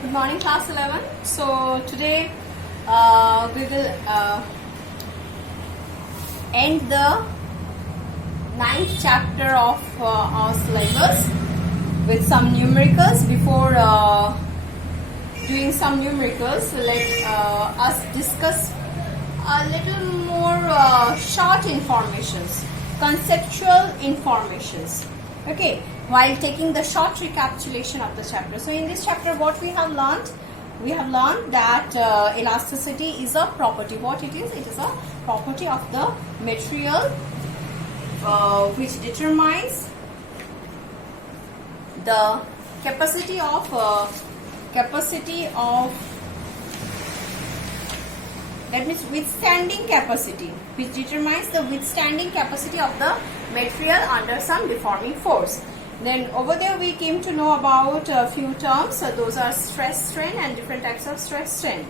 Good morning, class 11. So today we will end the 9th chapter of our syllabus with some numericals. Before doing some numericals, let us discuss a little more short informations, conceptual informations. Okay, while taking the short recapitulation of the chapter. So in this chapter, what we have learned? We have learned that elasticity is a property. What it is? It is a property of the material which determines the capacity of that means withstanding capacity, which determines the withstanding capacity of the material under some deforming force. Then over there we came to know about a few terms. So those are stress strain and different types of stress strain.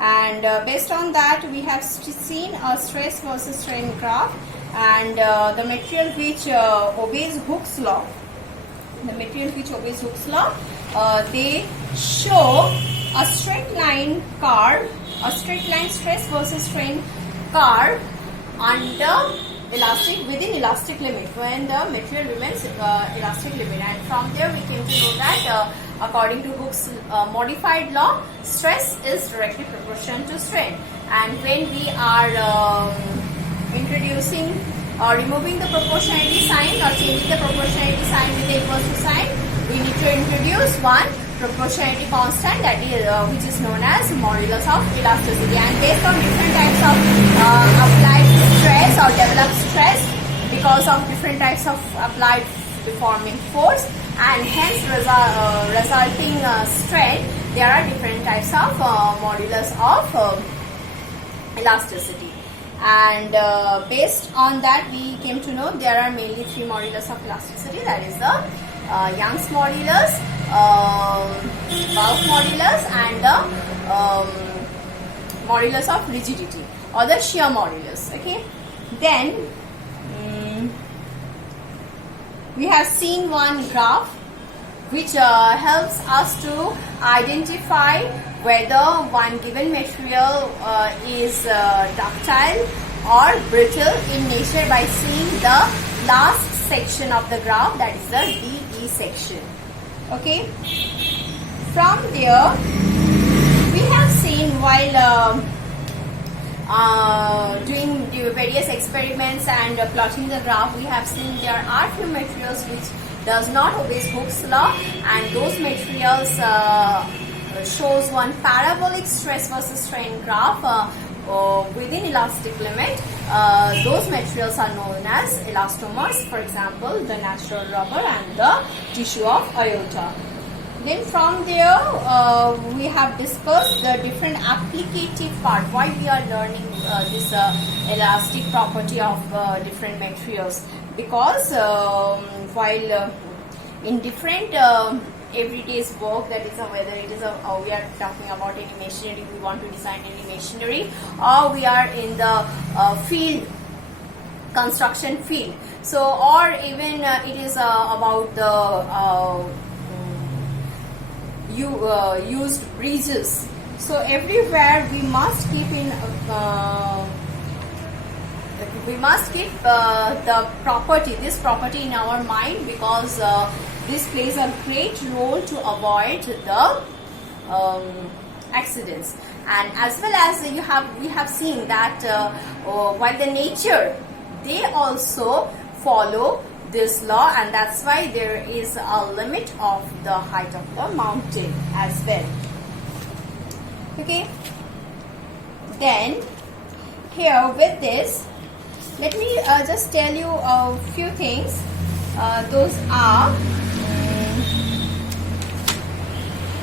And based on that, we have seen a stress versus strain graph, and the material which obeys Hooke's law. The material which obeys Hooke's law, they show a straight line curve, a straight line stress versus strain curve under within elastic limit, when the material remains elastic limit. And from there we came to know that according to Hooke's modified law, stress is directly proportional to strain. And when we are introducing or removing the proportionality sign or changing the proportionality sign with the equals to sign, we need to introduce one proportionality constant, that is which is known as modulus of elasticity. And based on different types of applied stress or developed stress, because of different types of applied deforming force and hence resulting strain, there are different types of modulus of elasticity. And based on that, we came to know there are mainly three modulus of elasticity, that is the Young's modulus, bulk modulus, and the modulus of rigidity or the shear modulus. Okay, then we have seen one graph which helps us to identify whether one given material is ductile or brittle in nature by seeing the last section of the graph, that is the DE section. Okay, from there we have seen, while doing the various experiments and plotting the graph, we have seen there are few materials which does not obey Hooke's law, and those materials shows one parabolic stress versus strain graph within elastic limit. Those materials are known as elastomers, for example the natural rubber and the tissue of iota. Then from there we have discussed the different applicative part, why we are learning this elastic property of different materials, because while in different everyday's work, that is whether it is we are talking about any machinery, we want to design any machinery, or we are in the field, construction field, so or even it is about the used bridges. So everywhere we must keep in this property in our mind, because this plays a great role to avoid the accidents. And as well as we have seen that while the nature, they also follow this law, and that's why there is a limit of the height of the mountain as well. Okay, then here with this, let me just tell you a few things. Those are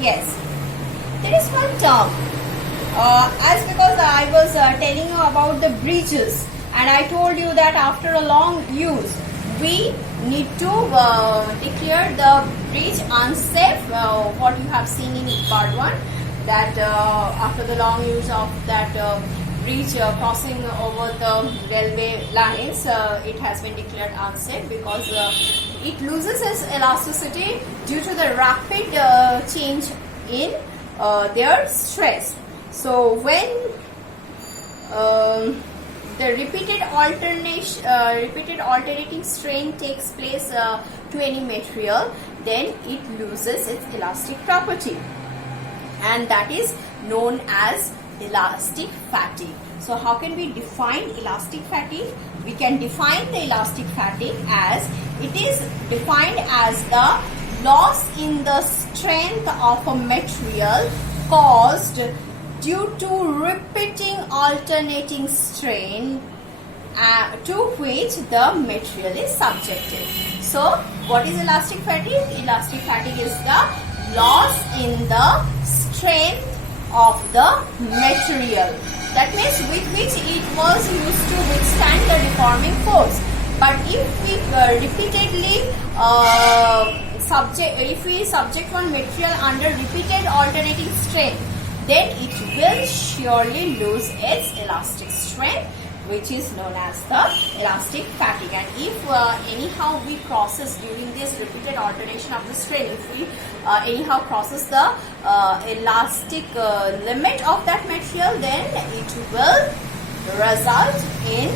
yes, there is one term as because I was telling you about the bridges, and I told you that after a long use we need to declare the bridge unsafe. What you have seen in part 1, that after the long use of that bridge crossing over the railway lines, it has been declared unsafe because it loses its elasticity due to the rapid change in their stress. So when the repeated alternating strain takes place to any material, then it loses its elastic property, and that is known as elastic fatigue. So how can we define elastic fatigue? We can define the elastic fatigue as, it is defined as the loss in the strength of a material caused due to repeating alternating strain to which the material is subjected. So what is elastic fatigue? Elastic fatigue is the loss in the strength of the material. That means with which it was used to withstand the deforming force. But if we repeatedly subject one material under repeated alternating strain, then it will surely lose its elastic strength, which is known as the elastic fatigue. And if anyhow we crosses during this repeated alternation of the strain, if we anyhow crosses the elastic limit of that material, then it will result in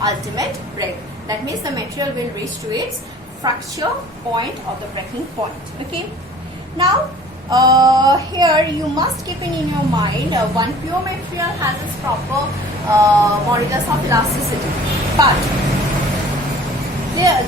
ultimate break. That means the material will reach to its fracture point or the breaking point. Okay. Now here you must keep in your mind, one pure material has its proper modulus of elasticity, but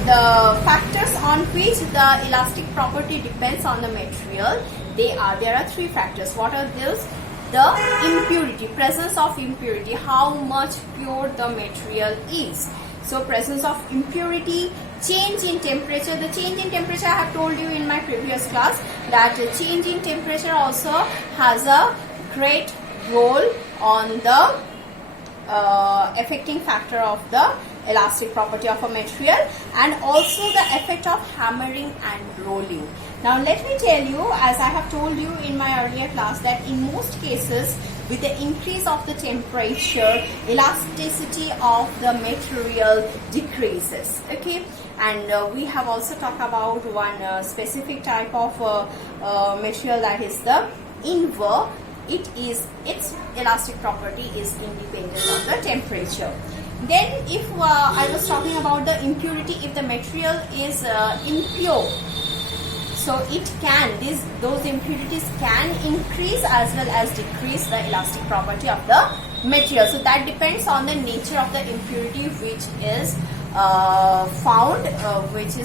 the factors on which the elastic property depends on the material, there are three factors. What are those? The impurity, presence of impurity, how much pure the material is. So presence of impurity, change in temperature. The change in temperature, I have told you in my previous class that change in temperature also has a great role on the affecting factor of the elastic property of a material, and also the effect of hammering and rolling. Now let me tell you, as I have told you in my earlier class, that in most cases with the increase of the temperature, elasticity of the material decreases. Okay, and we have also talked about one specific type of material, that is the invar. Its elastic property is independent of the temperature. Then if I was talking about the impurity, if the material is impure, so it can, those impurities can increase as well as decrease the elastic property of the material. So that depends on the nature of the impurity which is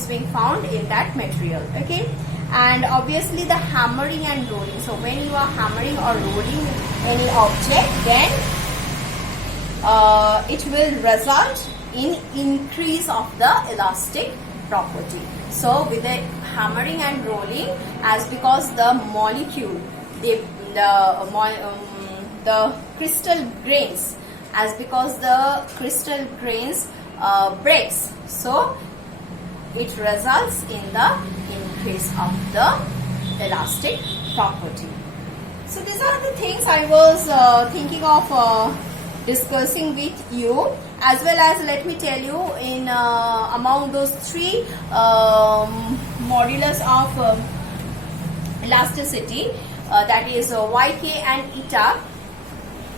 being found in that material. Okay, and obviously the hammering and rolling. So when you are hammering or rolling any object, then it will result in increase of the elastic property. So with the hammering and rolling, as because the molecule, the crystal grains, as because the crystal grains breaks, so it results in the increase of the elastic property. So these are the things I was thinking of discussing with you, as well as let me tell you, in among those three modulus of elasticity, that is Yk and eta,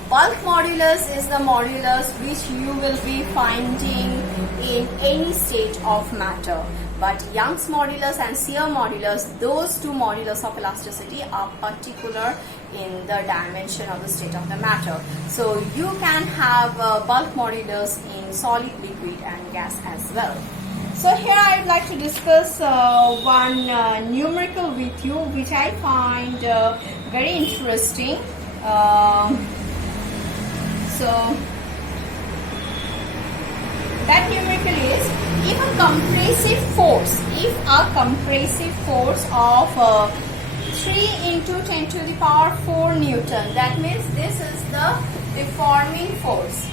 bulk modulus is the modulus which you will be finding in any state of matter. But Young's modulus and shear modulus, those two modulus of elasticity are particular in the dimension of the state of the matter. So you can have bulk modulus in solid, liquid and gas as well. So here I would like to discuss one numerical with you, which I find very interesting. So that numerical is, if a compressive force of 3 into 10 to the power 4 Newton, that means this is the deforming force,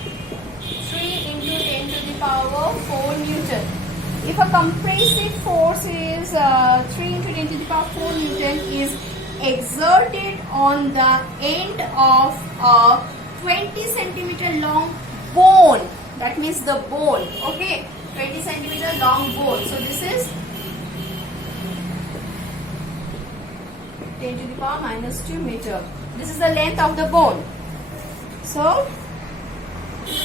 3 into 10 to the power 4 Newton. If a compressive force is 3 into 10 to the power 4 Newton is exerted on the end of a 20 centimeter long bone, that means the bone, okay, 20 centimeter long bone. So this is 10 to the power minus 2 meter. This is the length of the bone. So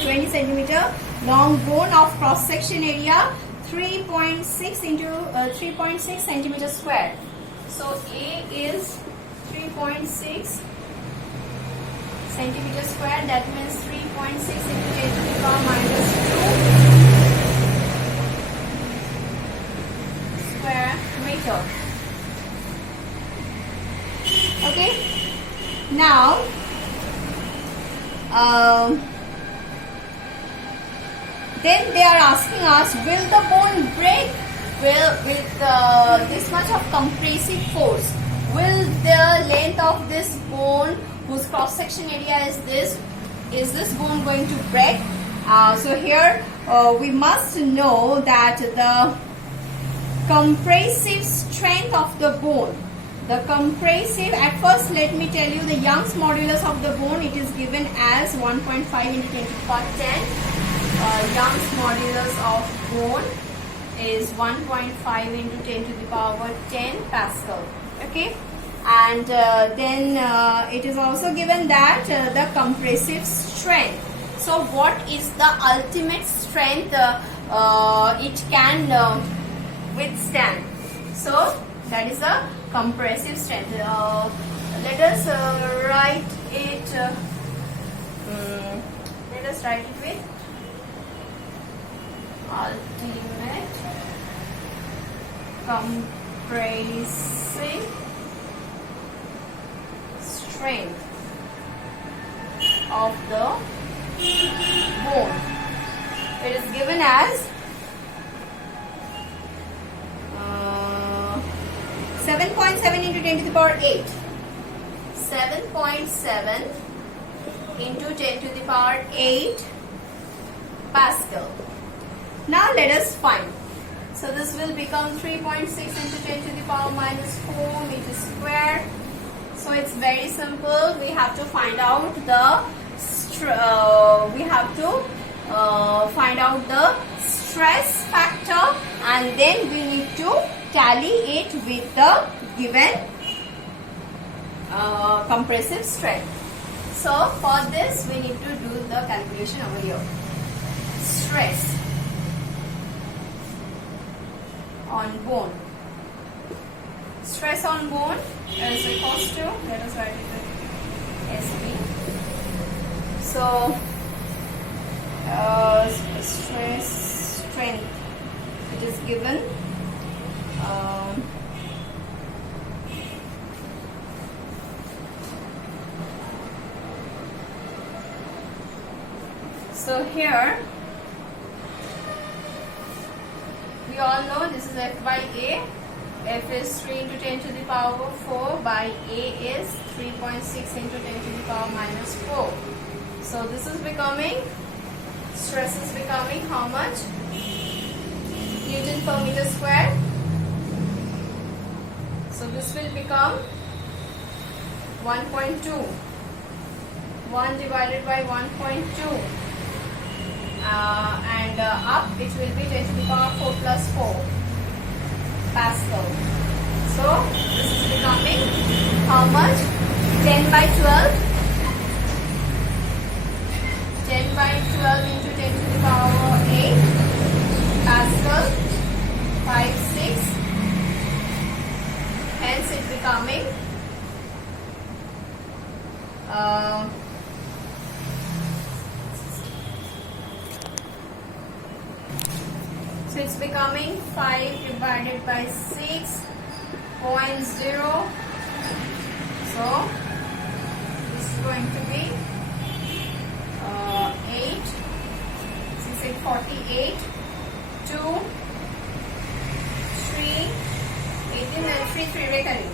20 centimeter long bone of cross section area 3.6 into 3.6 centimeter square. So A is 3.6 centimeter square. That means 3.6 into 10 to the power minus 2 square meter. Okay. Now, then they are asking us, will the bone break with this much of compressive force? Will the length of this bone, whose cross section area is this bone going to break? So here we must know that the compressive strength of the bone. The compressive, at first let me tell you the Young's modulus of the bone. It is given as 1.5 into 10 to the power 10. Young's modulus of bone is 1.5 into 10 to the power 10 Pascal. Okay, and then it is also given that the compressive strength. So what is the ultimate strength it can withstand? So that is a compressive strength. Let us write it. Let us write it with ultimate compressive strength of the bone. It is given as 7.7 into 10 to the power 8. 7.7 into 10 to the power 8 Pascal. Now let us find. So this will become 3.6 into 10 to the power minus 4 meter square. So it's very simple. We have to find out the stress factor, and then we need to tally it with the given compressive strength. So for this we need to do the calculation over here. Stress on bone. Stress on bone is equals to, let us write it with SB. So stress strength, it is given so here we all know this is F by A. F is 3 into 10 to the power 4 by A is 3.6 into 10 to the power minus 4. So this is becoming, stress is becoming how much? Newton per meter square. So this will become 1.2. 1 divided by 1.2. And up it will be 10 to the power 4 plus 4 Pascal. So this is becoming how much? 10 by 12. 10 by 12 into 10 to the power 8 Pascal. 5, 6. Hence it becoming so it's becoming 5 divided by 6.0. So this is going to be 8, 6, 8, 48, 2, 3, 18 and 3, 3 reckoning.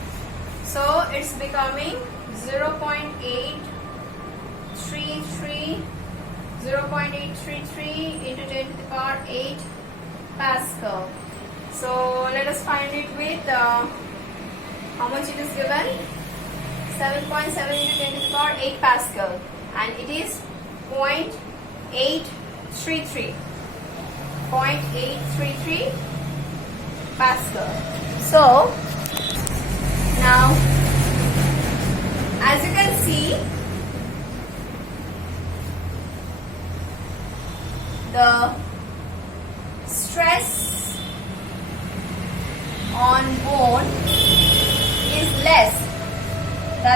So it's becoming 0.833 into 10 to the power 8 Pascal. So let us find it with how much it is given? 7.7 into 10 to the power 8 Pascal, and it is 0.833. 0.833 Pascal. So now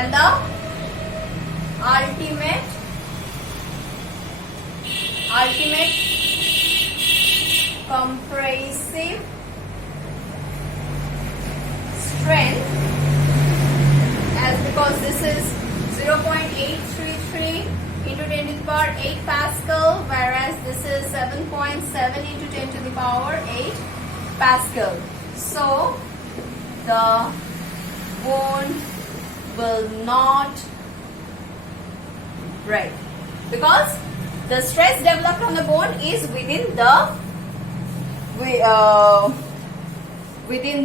then the ultimate compressive strength, as because this is 0.833 into 10 to the power 8 Pascal, whereas this is 7.7 into 10 to the power 8 Pascal. So the bone will not break because the stress developed on the bone is within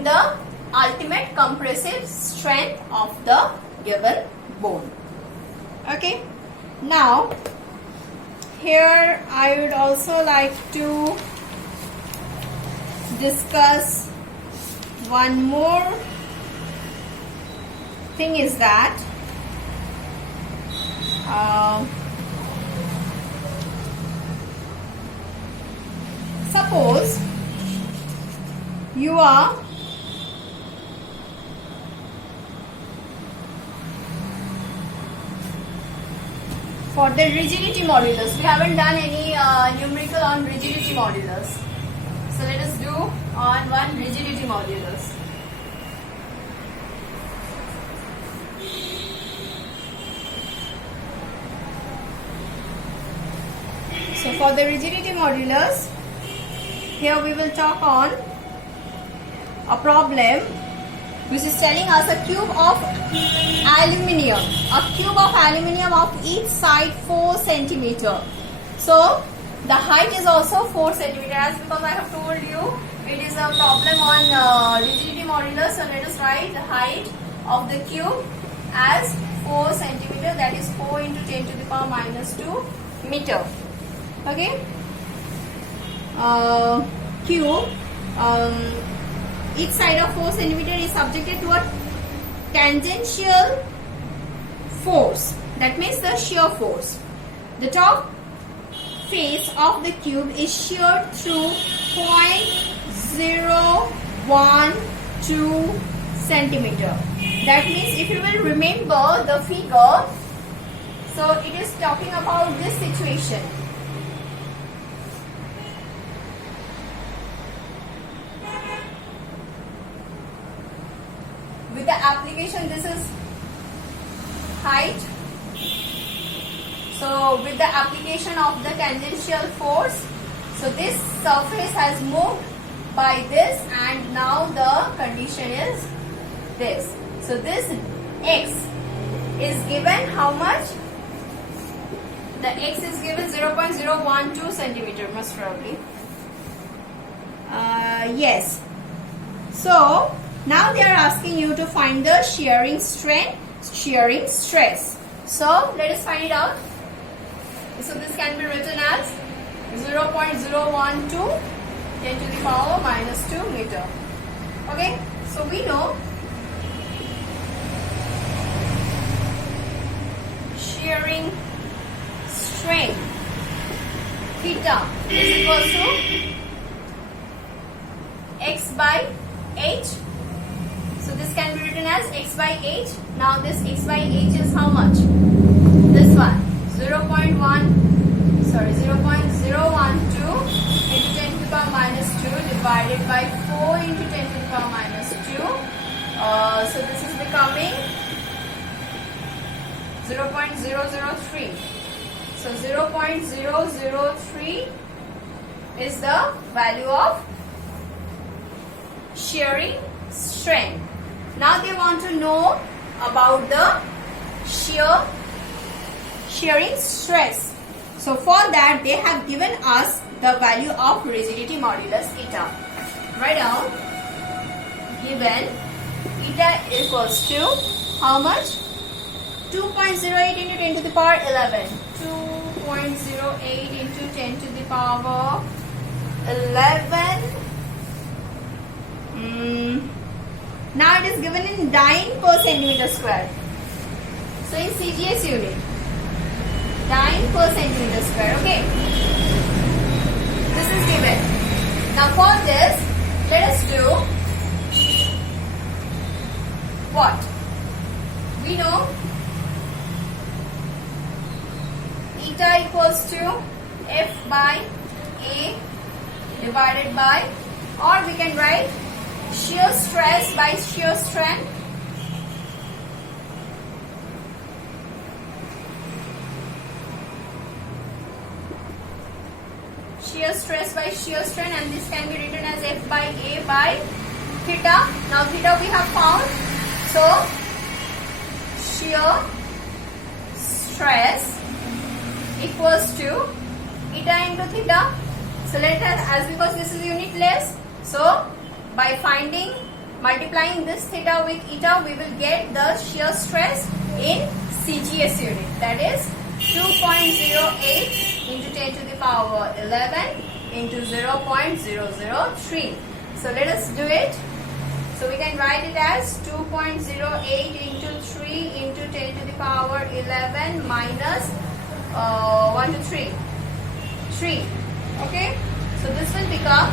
the ultimate compressive strength of the given bone. Okay, now here I would also like to discuss one more thing, is that suppose you are for the rigidity modulus. We haven't done any numerical on rigidity modulus. So let us do on one rigidity modulus. So for the rigidity modulus, here we will talk on a problem which is telling us a cube of aluminium. A cube of aluminium of each side 4 centimeter. So the height is also 4 centimeter, as because I have told you it is a problem on rigidity modulus. So let us write the height of the cube as 4 centimeter, that is 4 into 10 to the power minus 2 meter. Okay. Cube, each side of 4 centimeter is subjected to a tangential force, that means the shear force. The top face of the cube is sheared through 0.012 centimeter. That means if you will remember the figure, so it is talking about this situation. With the application, this is height. So with the application of the tangential force, so this surface has moved by this, and now the condition is this. So this x is given how much? The x is given 0.012 centimeter, most probably. Yes. So now they are asking you to find the shearing strength, shearing stress. So let us find it out. So this can be written as 0.012 10 to the power minus 2 meter. Okay, so we know shearing strength theta is equal to x by h. So this can be written as x by h. Now this x by h is how much? This one, 0.012 into 10 to the power minus 2 divided by 4 into 10 to the power minus 2. So this is becoming 0.003. So 0.003 is the value of shearing strength. Now they want to know about the shearing stress. So for that they have given us the value of rigidity modulus eta. Write down, given eta equals to how much? 2.08 into 10 to the power 11. 2.08 into 10 to the power 11. Now it is given in dyne per centimeter square. So in CGS unit, dyne per centimeter square. Okay. This is given. Now for this, let us do what? we know eta equals to F by A divided by, or we can write shear stress by shear strength and this can be written as F by A by theta. Now theta we have found, so shear stress equals to eta into theta. So let us, as because this is unitless, so by multiplying this theta with eta, we will get the shear stress in CGS unit, that is 2.08 into 10 to the power 11 into 0.003. So let us do it. So we can write it as 2.08 into 3 into 10 to the power 11 minus 1 to 3. 3. Okay. So this will become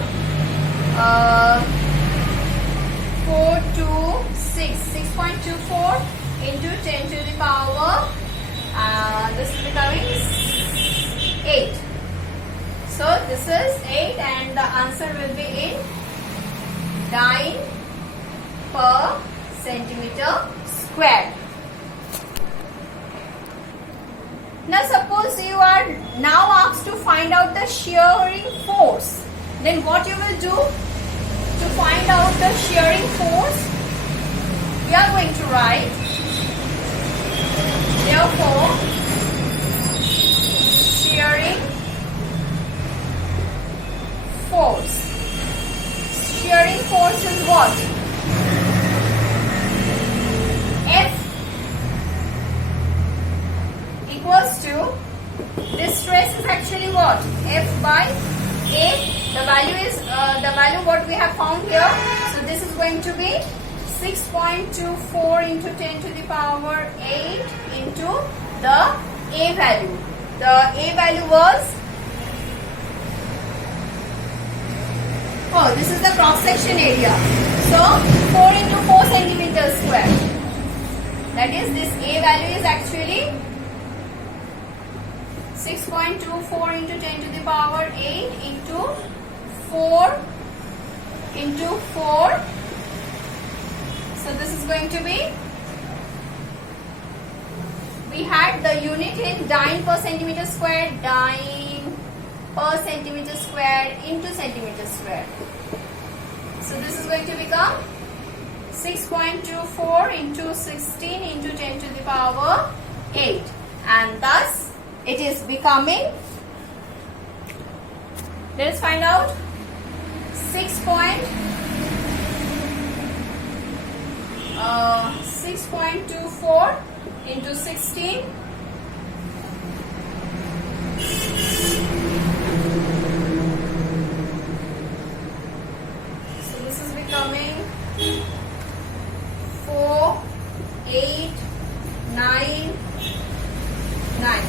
6.24 into 10 to the power. This is becoming 8. So this is 8 and the answer will be in dyne per centimeter square. Now suppose you are now asked to find out the shearing force. Then what you will do to find out the shearing force? We are going to write, therefore, shearing force. Shearing force is what? F equals to, this stress is actually what? F by A. The value is the value what we have found here. So this is going to be 6.24 into 10 to the power 8 into the A value. The A value was, oh, this is the cross section area. So 4 into 4 centimeters square. That is, this A value is actually 6.24 into 10 to the power 8 into 4 into 4. So this is going to be, we had the unit in dyne per centimeter square, dyne per centimeter square into centimeter square. So this is going to become 6.24 into 16 into 10 to the power 8, and thus it is becoming, let us find out, 6.24 into 16 so this is becoming 4, 8, 9, 9.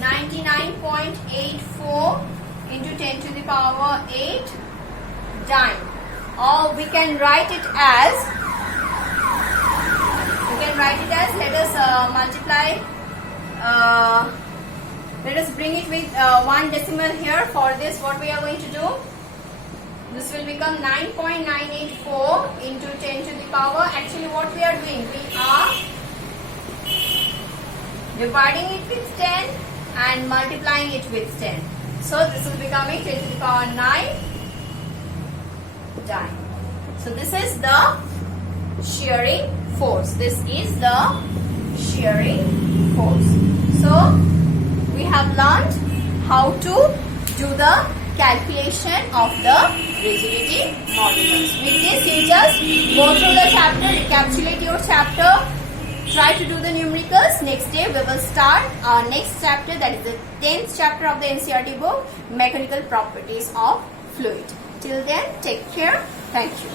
99.84 into 10 to the power 8 dyne, or we can write it as, let us multiply, let us bring it with 1 decimal here. For this, what we are going to do, this will become 9.984 into 10 to the power, actually what we are doing, we are dividing it with 10 and multiplying it with 10. So this is becoming 10 to the power 9 dyne. So this is the shearing force. This is the shearing force. So we have learned how to do the calculation of the rigidity modulus. With this, you just go through the chapter, recapitulate your chapter, try to do the numericals. Next day we will start our next chapter, that is the 10th chapter of the NCERT book, Mechanical Properties of Fluid. Till then, take care. Thank you.